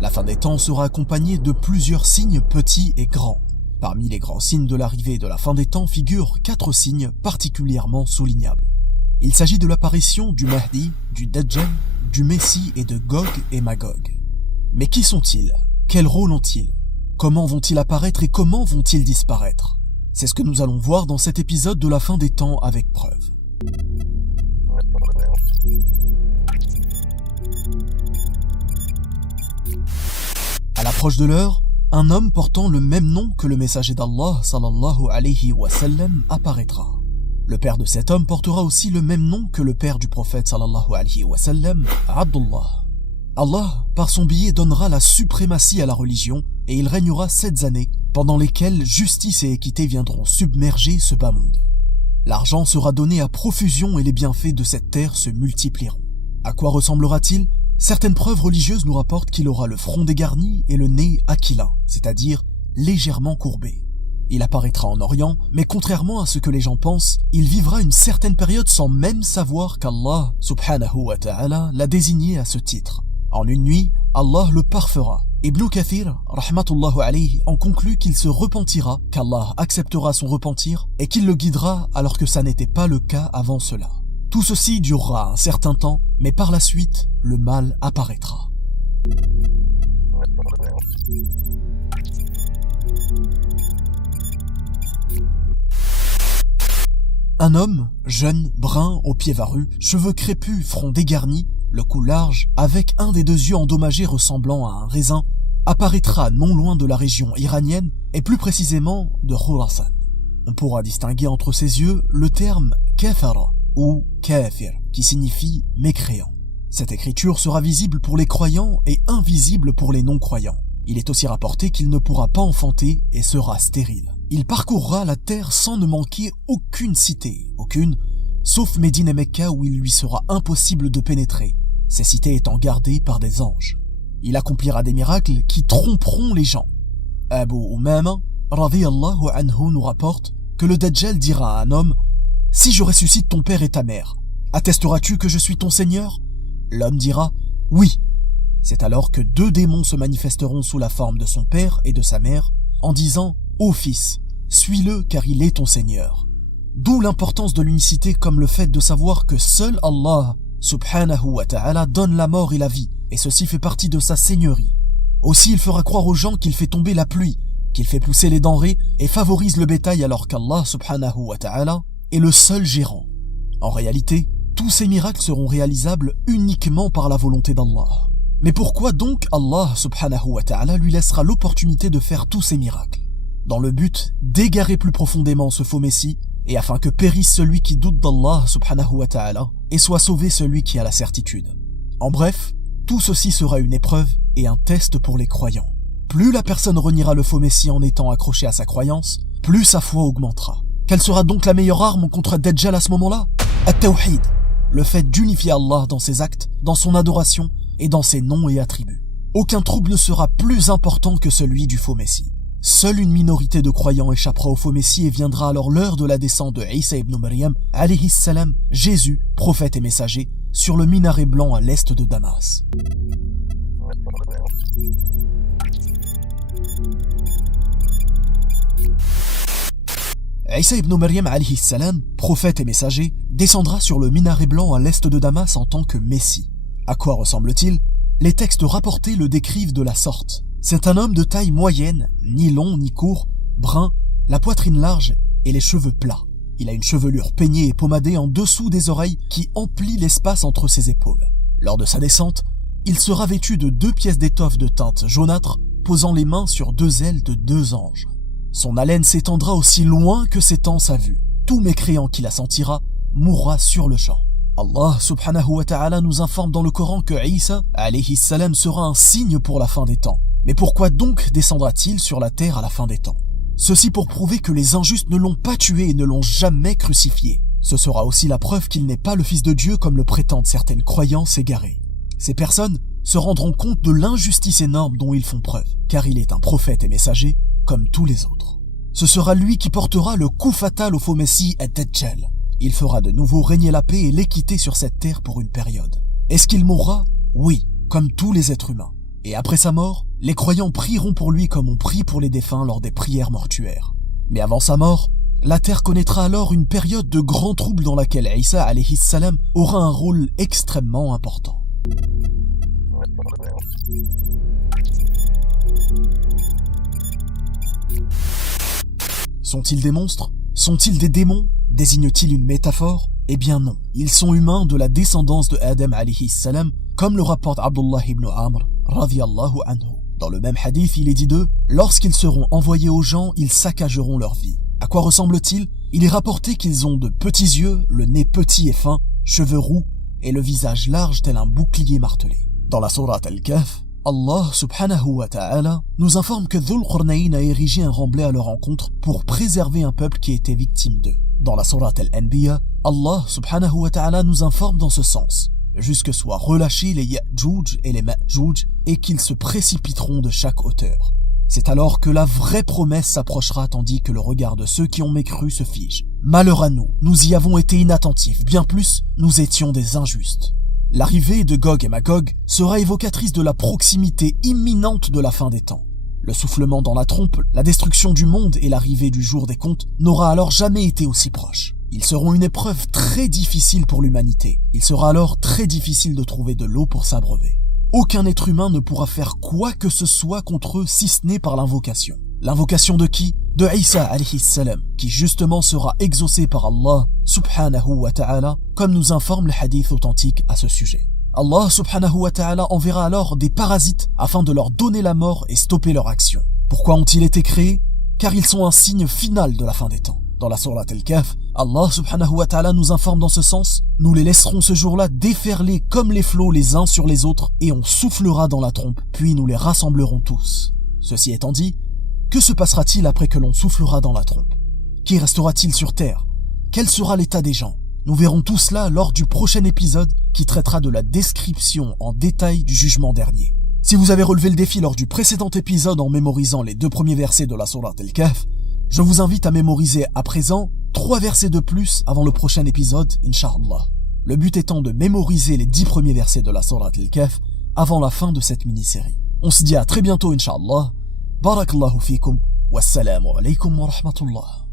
La fin des temps sera accompagnée de plusieurs signes petits et grands. Parmi les grands signes de l'arrivée de la fin des temps figurent 4 signes particulièrement soulignables. Il s'agit de l'apparition du Mahdi, du Dajjal, du Messie et de Gog et Magog. Mais qui sont-ils? Quel rôle ont-ils? Comment vont-ils apparaître et comment vont-ils disparaître? C'est ce que nous allons voir dans cet épisode de la fin des temps avec preuve. À l'approche de l'heure, un homme portant le même nom que le messager d'Allah sallallahu alayhi wa sallam apparaîtra. Le père de cet homme portera aussi le même nom que le père du prophète sallallahu alayhi wa sallam, Abdullah. Allah, par son biais, donnera la suprématie à la religion et il régnera 7 années, pendant lesquelles justice et équité viendront submerger ce bas monde. L'argent sera donné à profusion et les bienfaits de cette terre se multiplieront. À quoi ressemblera-t-il? Certaines preuves religieuses nous rapportent qu'il aura le front dégarni et le nez aquilin, c'est-à-dire légèrement courbé. Il apparaîtra en Orient, mais contrairement à ce que les gens pensent, il vivra une certaine période sans même savoir qu'Allah, subhanahu wa ta'ala, l'a désigné à ce titre. En une nuit, Allah le parfera. Ibn Kathir, rahmatullahu alayhi, en conclut qu'il se repentira, qu'Allah acceptera son repentir et qu'il le guidera alors que ça n'était pas le cas avant cela. Tout ceci durera un certain temps, mais par la suite, le mal apparaîtra. Un homme, jeune, brun, aux pieds varus, cheveux crépus, front dégarni, le cou large, avec un des 2 yeux endommagés ressemblant à un raisin, apparaîtra non loin de la région iranienne et plus précisément de Khurasan. On pourra distinguer entre ses yeux le terme kafara ou kafir, qui signifie mécréant. Cette écriture sera visible pour les croyants et invisible pour les non-croyants. Il est aussi rapporté qu'il ne pourra pas enfanter et sera stérile. Il parcourra la terre sans ne manquer aucune cité, sauf Médine et Mecca où il lui sera impossible de pénétrer, ces cités étant gardées par des anges. Il accomplira des miracles qui tromperont les gens. Abu Umama, radiyallahu anhu, nous rapporte que le Dajjal dira à un homme: « Si je ressuscite ton père et ta mère, attesteras-tu que je suis ton Seigneur ?» L'homme dira « Oui ». C'est alors que 2 démons se manifesteront sous la forme de son père et de sa mère, en disant « Ô fils, suis-le car il est ton Seigneur ». D'où l'importance de l'unicité comme le fait de savoir que seul Allah, subhanahu wa ta'ala, donne la mort et la vie, et ceci fait partie de sa seigneurie. Aussi il fera croire aux gens qu'il fait tomber la pluie, qu'il fait pousser les denrées et favorise le bétail alors qu'Allah, subhanahu wa ta'ala, est le seul gérant. En réalité, tous ces miracles seront réalisables uniquement par la volonté d'Allah. Mais pourquoi donc Allah, subhanahu wa ta'ala, lui laissera l'opportunité de faire tous ces miracles? Dans le but d'égarer plus profondément ce faux messie, et afin que périsse celui qui doute d'Allah, subhanahu wa ta'ala, et soit sauvé celui qui a la certitude. En bref, tout ceci sera une épreuve et un test pour les croyants. Plus la personne reniera le faux messie en étant accrochée à sa croyance, plus sa foi augmentera. Quelle sera donc la meilleure arme contre Dajjal à ce moment-là? At-Tawhid, le fait d'unifier Allah dans ses actes, dans son adoration et dans ses noms et attributs. Aucun trouble ne sera plus important que celui du faux messie. Seule une minorité de croyants échappera au faux messie et viendra alors l'heure de la descente de Isa ibn Maryam, alayhi salam, Jésus, prophète et messager, sur le minaret blanc à l'est de Damas. Isa ibn Maryam alayhi salam, prophète et messager, descendra sur le minaret blanc à l'est de Damas en tant que Messie. À quoi ressemble-t-il? Les textes rapportés le décrivent de la sorte. C'est un homme de taille moyenne, ni long ni court, brun, la poitrine large et les cheveux plats. Il a une chevelure peignée et pommadée en dessous des oreilles qui emplit l'espace entre ses épaules. Lors de sa descente, il sera vêtu de 2 pièces d'étoffe de teinte jaunâtre, posant les mains sur 2 ailes de 2 anges. Son haleine s'étendra aussi loin que s'étend sa vue. Tout mécréant qui la sentira mourra sur le champ. Allah subhanahu wa ta'ala nous informe dans le Coran que Isa alayhi salam sera un signe pour la fin des temps. Mais pourquoi donc descendra-t-il sur la terre à la fin des temps? Ceci pour prouver que les injustes ne l'ont pas tué et ne l'ont jamais crucifié. Ce sera aussi la preuve qu'il n'est pas le fils de Dieu comme le prétendent certaines croyances égarées. Ces personnes se rendront compte de l'injustice énorme dont ils font preuve, car il est un prophète et messager comme tous les autres. Ce sera lui qui portera le coup fatal au faux messie Ad-Dajjal. Il fera de nouveau régner la paix et l'équité sur cette terre pour une période. Est-ce qu'il mourra? Oui, comme tous les êtres humains. Et après sa mort, les croyants prieront pour lui comme on prie pour les défunts lors des prières mortuaires. Mais avant sa mort, la terre connaîtra alors une période de grands troubles dans laquelle Isa alayhi salam aura un rôle extrêmement important. Sont-ils des monstres? Sont-ils des démons? Désigne-t-il une métaphore? Eh bien non, ils sont humains de la descendance de Adam alayhi salam, comme le rapporte Abdullah ibn Amr, radiyallahu anhu. Dans le même hadith, il est dit d'eux, lorsqu'ils seront envoyés aux gens, ils saccageront leur vie. À quoi ressemblent-ils? Il est rapporté qu'ils ont de petits yeux, le nez petit et fin, cheveux roux, et le visage large tel un bouclier martelé. Dans la sourate Al-Kahf, Allah subhanahu wa ta'ala nous informe que Dhul Qarnayn a érigé un remblai à leur encontre pour préserver un peuple qui était victime d'eux. Dans la sourate Al-Anbiya, Allah subhanahu wa ta'ala nous informe dans ce sens, jusque soient relâchés les Ya'juj et les Ma'juj et qu'ils se précipiteront de chaque hauteur. C'est alors que la vraie promesse s'approchera tandis que le regard de ceux qui ont mécru se fige. Malheur à nous, nous y avons été inattentifs, bien plus, nous étions des injustes. L'arrivée de Gog et Magog sera évocatrice de la proximité imminente de la fin des temps. Le soufflement dans la trompe, la destruction du monde et l'arrivée du jour des comptes n'aura alors jamais été aussi proche. Ils seront une épreuve très difficile pour l'humanité. Il sera alors très difficile de trouver de l'eau pour s'abreuver. Aucun être humain ne pourra faire quoi que ce soit contre eux si ce n'est par l'invocation. L'invocation de qui? De Isa alayhi salam, qui justement sera exaucé par Allah subhanahu wa ta'ala, comme nous informe le hadith authentique à ce sujet. Allah subhanahu wa ta'ala enverra alors des parasites afin de leur donner la mort et stopper leur action. Pourquoi ont-ils été créés? Car ils sont un signe final de la fin des temps. Dans la sourate Al-Kahf, Allah subhanahu wa ta'ala nous informe dans ce sens, nous les laisserons ce jour-là déferler comme les flots les uns sur les autres et on soufflera dans la trompe, puis nous les rassemblerons tous. Ceci étant dit, que se passera-t-il après que l'on soufflera dans la trompe? Qui restera-t-il sur terre? Quel sera l'état des gens? Nous verrons tout cela lors du prochain épisode qui traitera de la description en détail du jugement dernier. Si vous avez relevé le défi lors du précédent épisode en mémorisant les 2 premiers versets de la sourate Al-Kahf, je vous invite à mémoriser à présent 3 versets de plus avant le prochain épisode, Inch'Allah. Le but étant de mémoriser les 10 premiers versets de la sourate Al-Kahf avant la fin de cette mini-série. On se dit à très bientôt, Inch'Allah. Barakallahu fikum. Wassalamu alaykum wa rahmatullah.